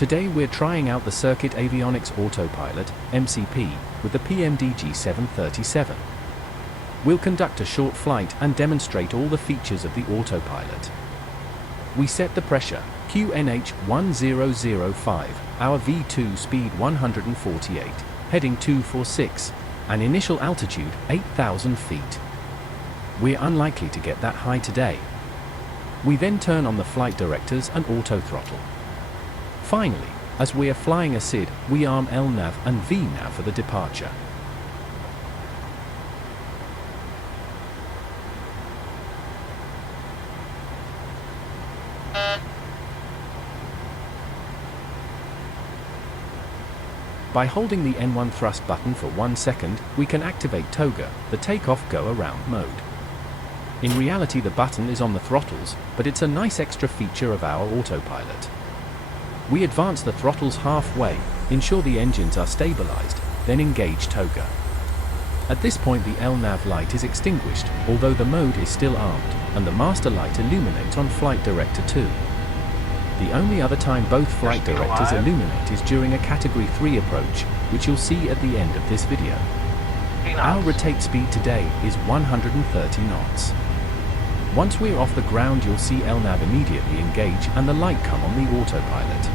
Today we're trying out the Circuit Avionics Autopilot, MCP, with the PMDG 737. We'll conduct a short flight and demonstrate all the features of the autopilot. We set the pressure, QNH 1005, our V2 speed 148, heading 246, and initial altitude 8,000 feet. We're unlikely to get that high today. We then turn on the flight directors and auto throttle. Finally, as we are flying a SID, we arm LNAV and VNAV for the departure. By holding the N1 thrust button for 1 second, we can activate TOGA, the takeoff go-around mode. In reality the button is on the throttles, but it's a nice extra feature of our autopilot. We advance the throttles halfway, ensure the engines are stabilized, then engage TOGA. At this point the LNAV light is extinguished, although the mode is still armed, and the master light illuminates on Flight Director 2. The only other time both flight directors illuminate is during a Category 3 approach, which you'll see at the end of this video. Our rotate speed today is 130 knots. Once we're off the ground you'll see LNAV immediately engage and the light come on the autopilot.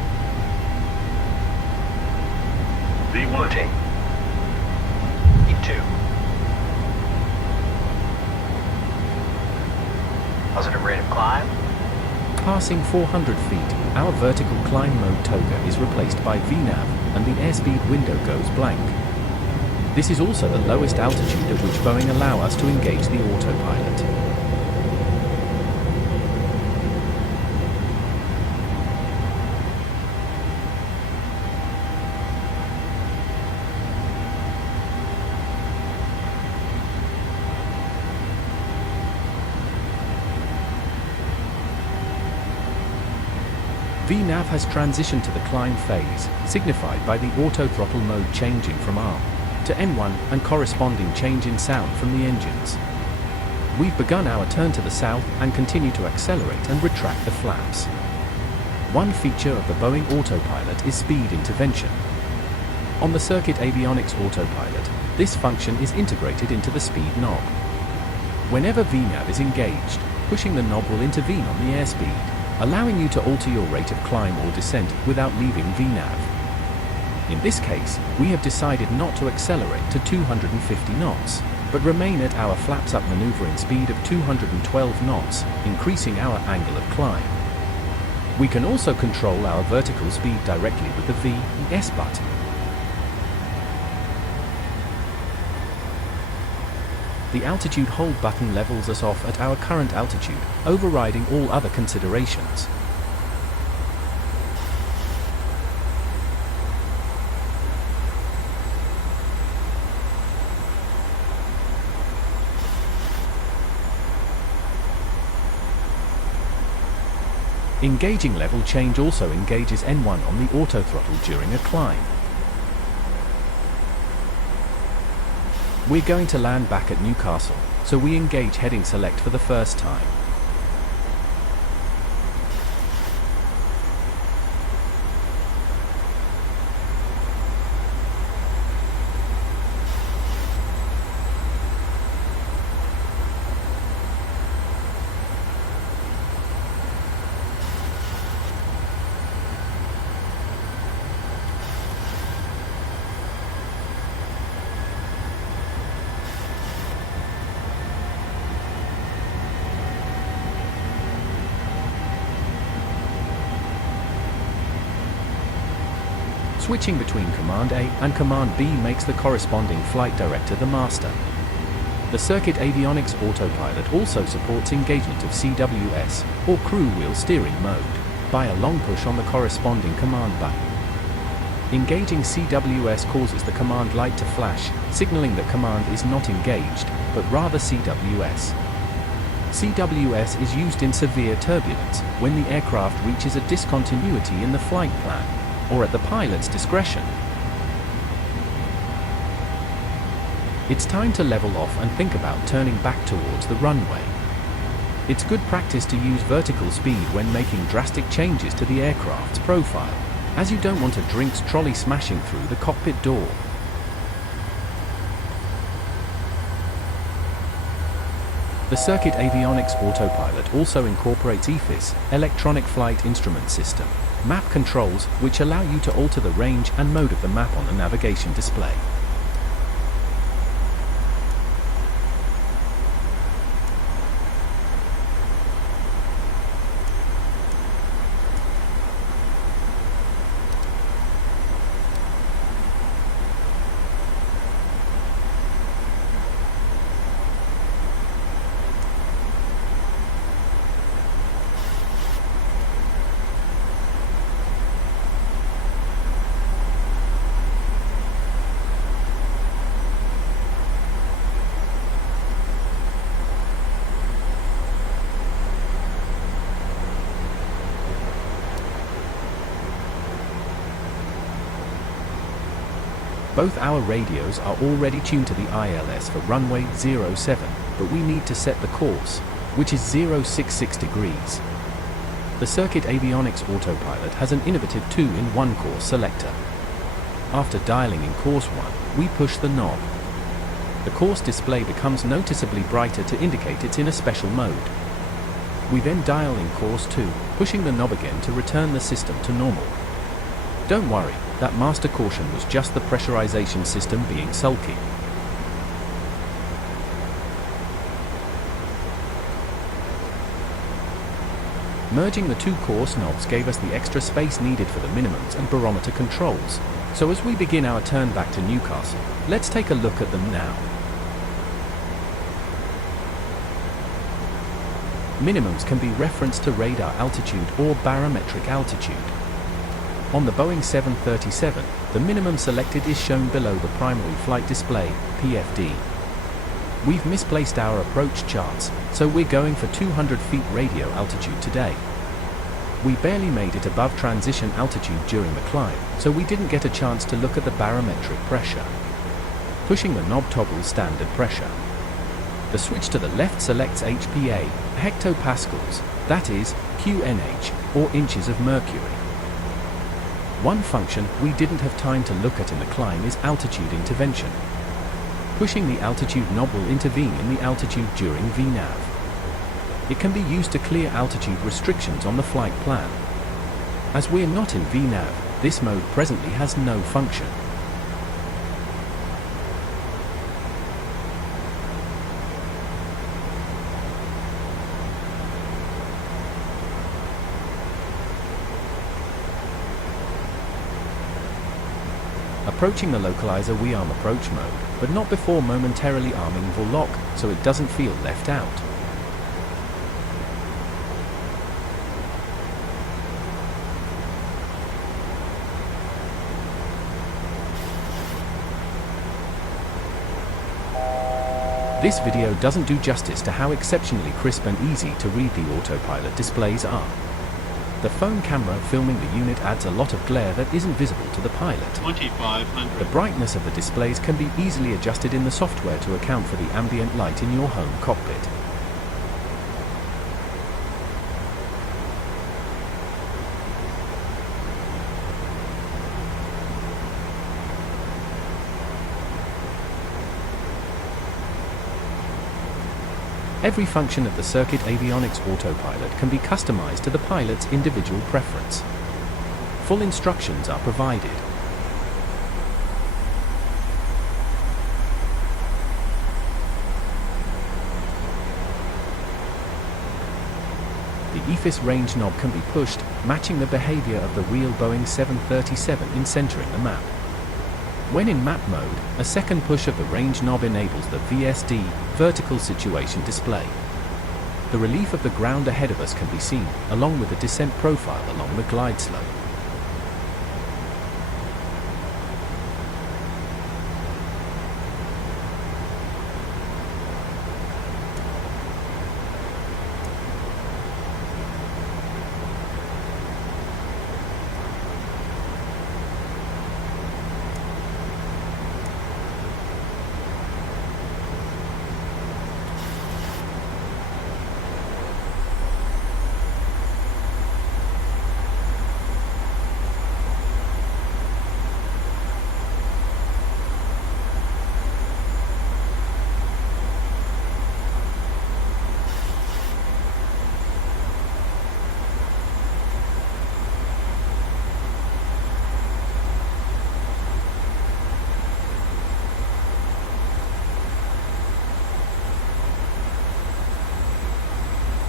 Routing. E2. Positive rate of climb. Passing 400 feet, our vertical climb mode TOGA is replaced by VNAV and the airspeed window goes blank. This is also the lowest altitude at which Boeing allow us to engage the autopilot. VNAV has transitioned to the climb phase, signified by the auto throttle mode changing from ARM to N1 and corresponding change in sound from the engines. We've begun our turn to the south and continue to accelerate and retract the flaps. One feature of the Boeing autopilot is speed intervention. On the Circuit Avionics Autopilot, this function is integrated into the speed knob. Whenever VNAV is engaged, pushing the knob will intervene on the airspeed, allowing you to alter your rate of climb or descent without leaving VNAV. In this case, we have decided not to accelerate to 250 knots, but remain at our flaps up maneuvering speed of 212 knots, increasing our angle of climb. We can also control our vertical speed directly with the V and S button. The altitude hold button levels us off at our current altitude, overriding all other considerations. Engaging level change also engages N1 on the auto throttle during a climb. We're going to land back at Newcastle, so we engage heading select for the first time. Switching between Command A and Command B makes the corresponding flight director the master. The Circuit Avionics Autopilot also supports engagement of CWS, or crew wheel steering mode, by a long push on the corresponding command button. Engaging CWS causes the command light to flash, signaling that command is not engaged, but rather CWS. CWS is used in severe turbulence, when the aircraft reaches a discontinuity in the flight plan, or at the pilot's discretion. It's time to level off and think about turning back towards the runway. It's good practice to use vertical speed when making drastic changes to the aircraft's profile. as you don't want a drinks trolley smashing through the cockpit door. The Circuit Avionics Autopilot also incorporates EFIS, Electronic Flight Instrument System, map controls which allow you to alter the range and mode of the map on the navigation display. Both our radios are already tuned to the ILS for runway 07, but we need to set the course, which is 066 degrees. The Circuit Avionics Autopilot has an innovative 2-in-1 course selector. After dialing in course 1, we push the knob. The course display becomes noticeably brighter to indicate it's in a special mode. We then dial in course 2, pushing the knob again to return the system to normal. Don't worry, that master caution was just the pressurization system being sulky. Merging the two course knobs gave us the extra space needed for the minimums and barometer controls. So as we begin our turn back to Newcastle, let's take a look at them now. Minimums can be referenced to radar altitude or barometric altitude. On the Boeing 737, the minimum selected is shown below the primary flight display, PFD. We've misplaced our approach charts, so we're going for 200 feet radio altitude today. We barely made it above transition altitude during the climb, so we didn't get a chance to look at the barometric pressure. Pushing the knob toggles standard pressure. The switch to the left selects HPA, hectopascals, that is, QNH, or inches of mercury. One function we didn't have time to look at in the climb is altitude intervention. Pushing the altitude knob will intervene in the altitude during VNAV. It can be used to clear altitude restrictions on the flight plan. As we're not in VNAV, this mode presently has no function. Approaching the localizer, we arm approach mode, but not before momentarily arming VLOC, so it doesn't feel left out. This video doesn't do justice to how exceptionally crisp and easy to read the autopilot displays are. The phone camera filming the unit adds a lot of glare that isn't visible to the pilot. 2500. The brightness of the displays can be easily adjusted in the software to account for the ambient light in your home cockpit. Every function of the Circuit Avionics Autopilot can be customized to the pilot's individual preference. Full instructions are provided. The EFIS range knob can be pushed, matching the behavior of the real Boeing 737 in centering the map. When in map mode, a second push of the range knob enables the VSD, vertical situation display. The relief of the ground ahead of us can be seen, along with the descent profile along the glide slope.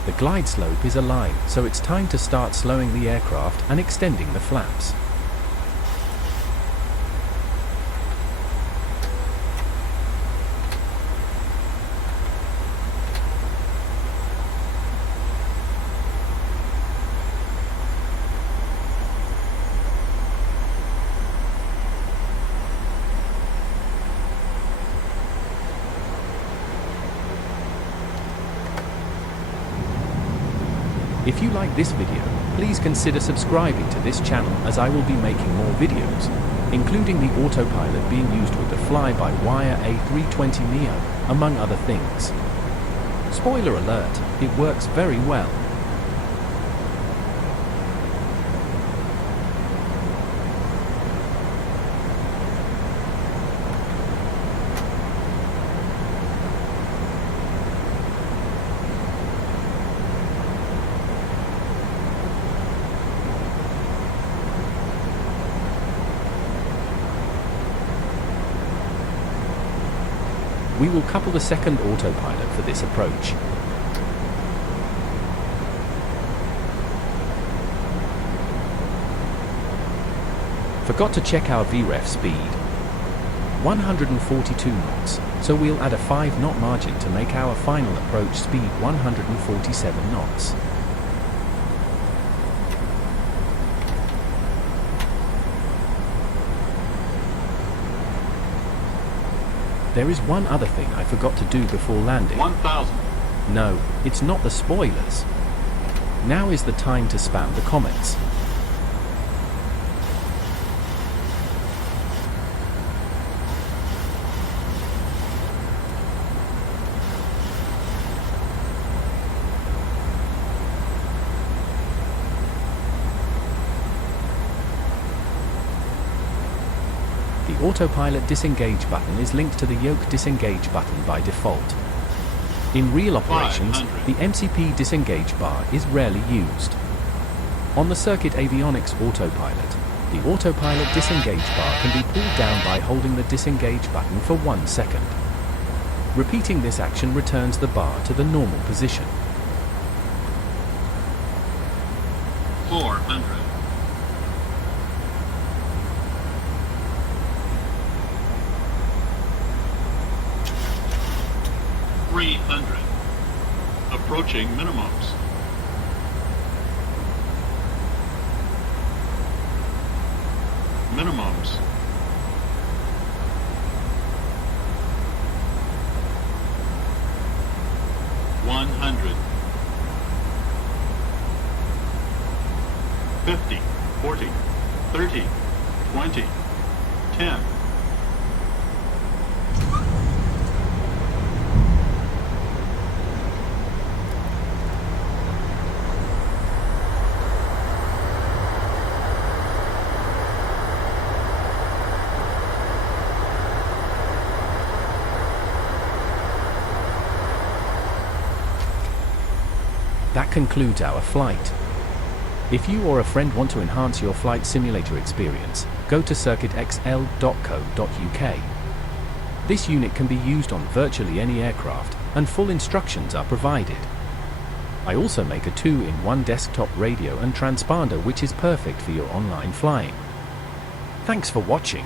The glide slope is aligned, so it's time to start slowing the aircraft and extending the flaps. If you like this video, please consider subscribing to this channel, as I will be making more videos, including the autopilot being used with the fly-by-wire A320neo, among other things. Spoiler alert, it works very well. We will couple the second autopilot for this approach. Forgot to check our VREF speed. 142 knots, so we'll add a 5-knot margin to make our final approach speed 147 knots. There is one other thing I forgot to do before landing. 1,000. No, it's not the spoilers. Now is the time to spam the comments. The autopilot disengage button is linked to the yoke disengage button by default. In real operations, 500. the MCP disengage bar is rarely used. On the Circuit Avionics autopilot, the autopilot disengage bar can be pulled down by holding the disengage button for 1 second. Repeating this action returns the bar to the normal position. 400. 300. Approaching minimums. Minimums. 100. 50, 40, 30, 20, 10. That concludes our flight. If you or a friend want to enhance your flight simulator experience, go to circuitxl.co.uk. This unit can be used on virtually any aircraft, and full instructions are provided. I also make a 2-in-1 desktop radio and transponder, which is perfect for your online flying. Thanks for watching.